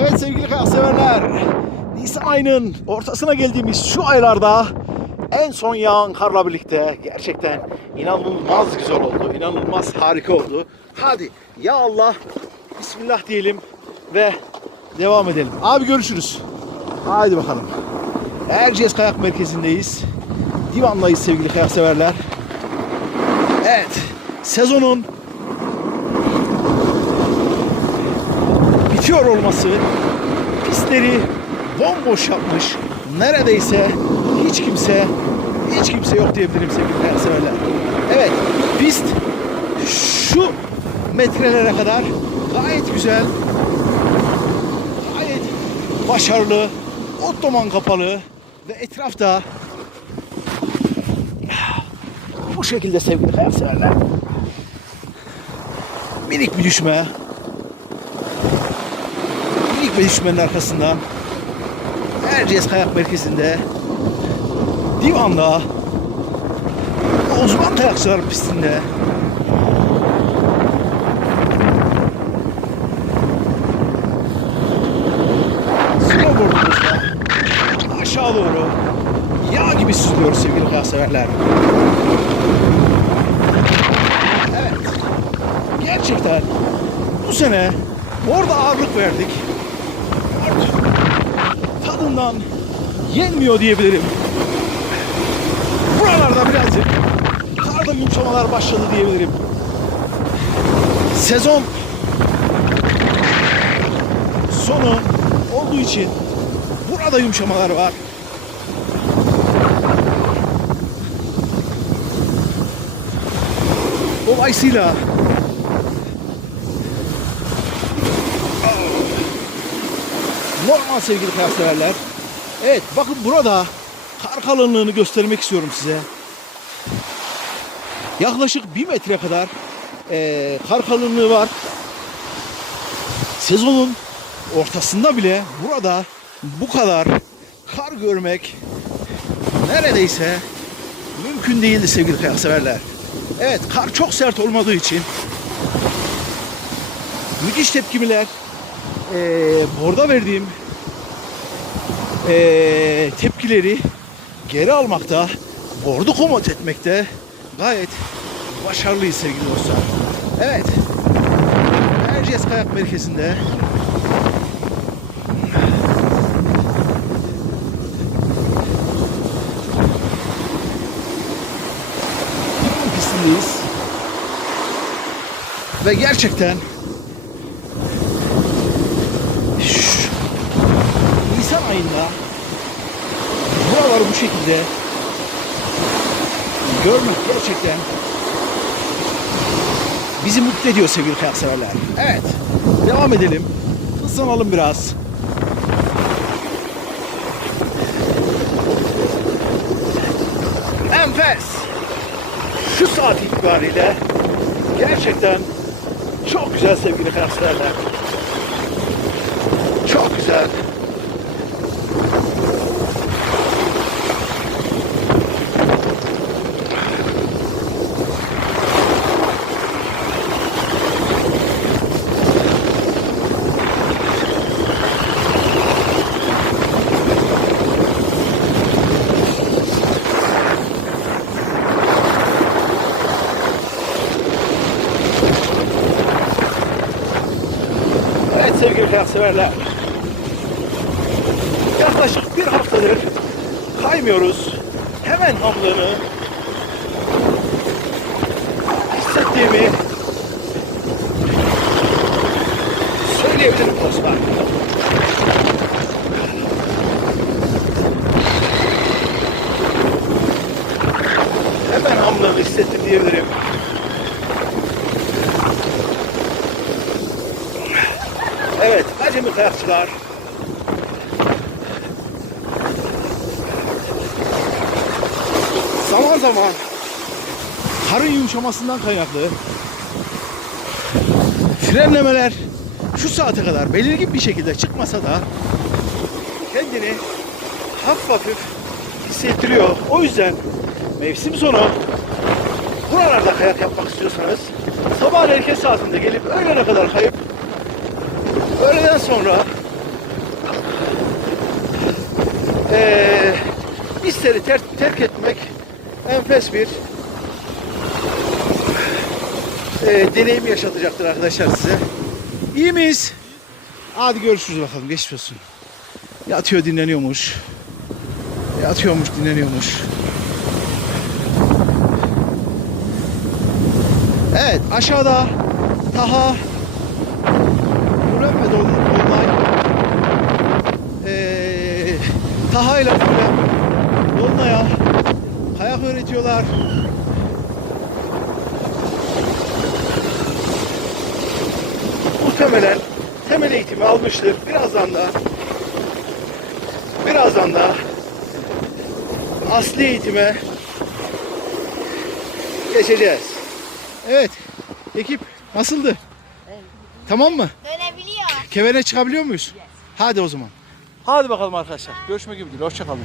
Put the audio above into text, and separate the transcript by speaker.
Speaker 1: Evet sevgili kayak severler. Nisan ayının ortasına geldiğimiz şu aylarda en son yağan karla birlikte gerçekten inanılmaz güzel oldu. inanılmaz harika oldu. Hadi ya Allah Bismillah diyelim ve devam edelim. Abi görüşürüz. Haydi bakalım. Erciyes Kayak Merkezi'ndeyiz. Divan'dayız sevgili kayak severler. Evet. Sezonun bitiyor olması pistleri bomboş yapmış. Neredeyse hiç kimse hiç kimse yok diyebilirim sevgili severler. Evet. Pist şu metrelere kadar gayet güzel. Gayet başarılı. Ottoman kapalı ve etrafta bu şekilde sevgili severler. Minik bir düşme. Düşmenin arkasından Erciyes Kayak Merkezi'nde Divan'da uzman kayakçılar pistinde snowboardumuzda aşağı doğru yağ gibi süzülüyoruz sevgili kayak severler. Evet. Gerçekten bu sene orada ağırlık verdik. Tadından yenmiyor diyebilirim. Buralarda birazcık karda yumuşamalar başladı diyebilirim. Sezon sonu olduğu için burada yumuşamalar var. Dolayısıyla normal sevgili kayak severler. Evet bakın burada kar kalınlığını göstermek istiyorum size. Yaklaşık bir metre kadar eee, kar kalınlığı var. Sezonun ortasında bile burada bu kadar kar görmek neredeyse mümkün değildi sevgili kayak severler. Evet kar çok sert olmadığı için müthiş tepkimeler eee orada verdiğim eee, tepkileri geri almakta, bordu komut etmekte gayet başarılıyız sevgili dostlar. Evet. Erciyes Kayak Merkezi'nde pistindeyiz. Ve gerçekten şu Nisan ayında buraları bu şekilde görmek gerçekten bizi mutlu ediyor sevgili kayak severler. Evet. Devam edelim. Isınalım biraz. Enfes. Şu saat itibariyle gerçekten çok güzel sevgili kayak severler. Çok güzel. Evet sevgili kayak severler. Yaklaşık bir haftadır kaymıyoruz. Hemen hamlığını hissettiğimi söyleyebilirim dostlar. Hemen hamlığını hissettim diyebilirim. Evet, acemi kayakçılar. Zaman zaman karın yumuşamasından kaynaklı frenlemeler şu saate kadar belirgin bir şekilde çıkmasa da kendini hafif hafif hissettiriyor. O yüzden mevsim sonu buralarda kayak yapmak istiyorsanız sabah erken saatinde gelip öğlene kadar kayıp öğleden sonra Ee, Mister'i ter- terk etmek enfes bir e, deneyim yaşatacaktır arkadaşlar size. İyi miyiz? Hadi görüşürüz bakalım. Geçmiş olsun. Yatıyor dinleniyormuş. Yatıyormuş dinleniyormuş. Evet aşağıda Taha Dol- Dolunay ee, Taha ile Dolunay'a kayak öğretiyorlar. Muhtemelen temel eğitimi almıştır. Birazdan da birazdan da asli eğitime geçeceğiz. Evet. Ekip nasıldı? Tamam mı?
Speaker 2: Dönebiliyor.
Speaker 1: Kevene çıkabiliyor muyuz? Hadi o zaman. Hadi bakalım arkadaşlar. Görüşmek üzere. Hoşçakalın.